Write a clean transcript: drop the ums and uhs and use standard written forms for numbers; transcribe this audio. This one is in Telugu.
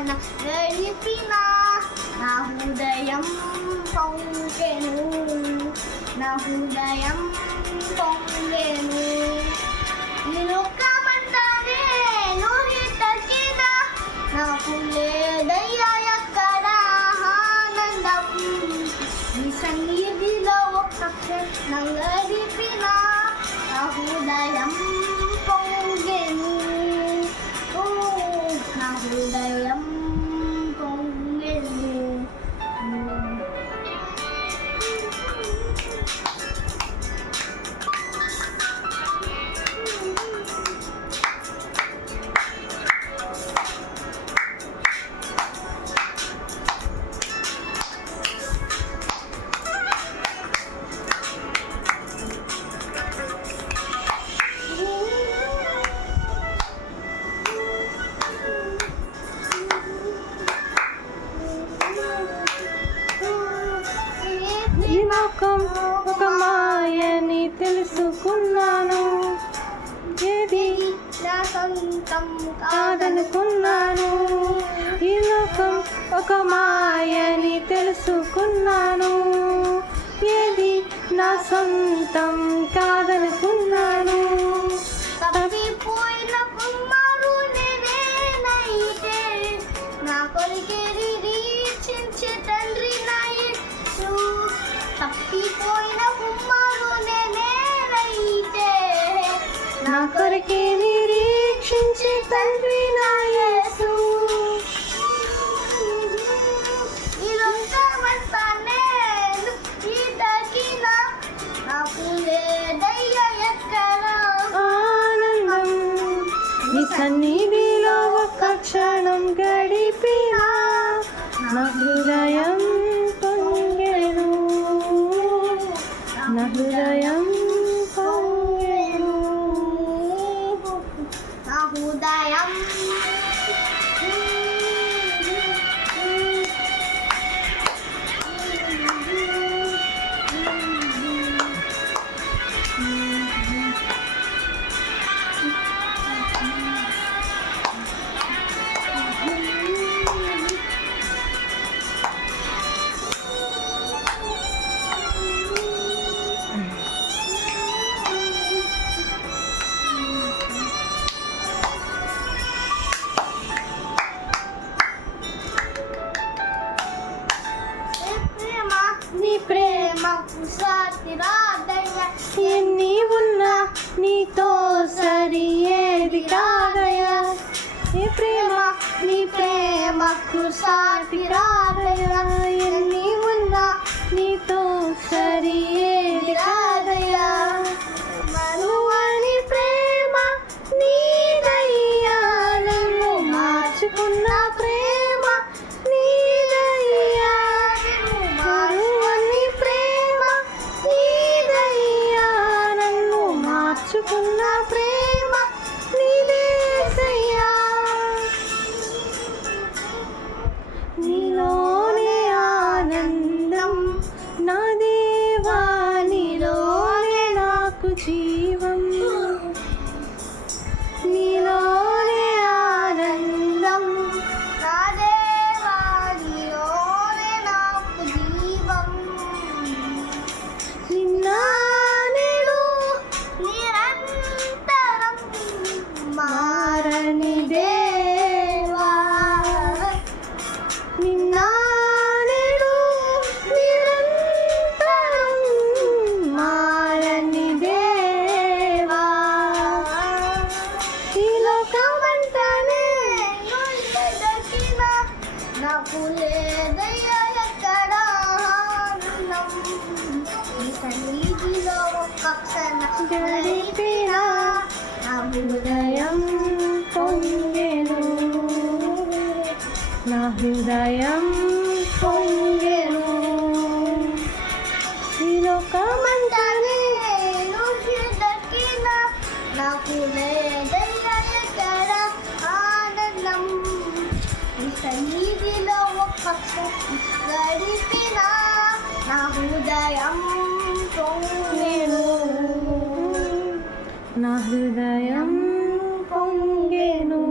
పక్షాన గడిపిన నా హృదయం పొంగెను, నా హృదయం పొంగెను. ఈ లోకమంతా నేను ఎతకిన నాకు లేదయ్యా ఎక్కడ ఆనందం. నీ సన్నిధిలో ఒక్క క్షణం గడిపిన నా హృదయం పొంగెను, నా హృదయం పొంగెను. ఈ లోకం ఒక మాయని తెలుసుకున్నాను, ఏది నా సొంతం కాదనుకున్నాను. ఈ లోకం ఒక మాయని తెలుసుకున్నాను, ఏది నా సొంతం కాదనుకున్నాను. తప్పిపోయిన కుమారుని నేనైతే నా కొరికే నిరీక్షించే తండ్రి నా యేసు. తప్పిపోయిన కుమారుని నేనైతే నా కొరకే నిరీక్షించే తండ్రి నా యేసు. ఈ లోకమంతా నేను ఎతకిన నాకు లేదయ్యా ఎక్కడ ఆనందం. నీ సన్నిధిలో ఒక్క క్షణం గడిపినా నా హృదయం పొంగెను, నా హృదయం పొంగెను. నా హృదయం నీ ప్రేమకు సాటి రాదయ్యా. ఎన్ని ఉన్నా నీతో సరి ఏది కాదయ్యా. ఏ ప్రేమ నీ ప్రేమకు సాటి రాదయ్యా. ఎన్ని ఉన్నా నీతో సరి ఏది కాదయ్యా. మరువని ప్రేమ నీదయ్యా, నన్ను మార్చుకున్న ప్రేమ నీదయ్యా. మరువని ప్రేమ నీదయ్యా, నన్ను మార్చుకున్న ప్రేమ నీదేసయ్యా. నీలోనే ఆనందం నా దేవా, నీలోనే నాకు జీవం. నీలోనే ఆనందం నా దేవా నీలోనే నాకు జీవం. నిన్న నేడు నిరంతరం మారని దేవా. నిన్న నేడు నిరంతరం మారని దేవా. ఈ లోకమంతా నేను ఎతకిన నాకు లేదయ్యా ఎక్కడ ఆనందం. నీ సన్నిధిలో ఒక్క క్షణం గడిపిన నా హృదయం పొంగెను, నా హృదయం పొంగెను. ఈ లోకమంతా నేను ఎతకిన నాకు లేదయ్యా ఎక్కడ ఆనందం. నీ సన్నిధిలో ఒక్క క్షణం గడిపిన నా హృదయం పొంగెను, నా హృదయం పొంగెను.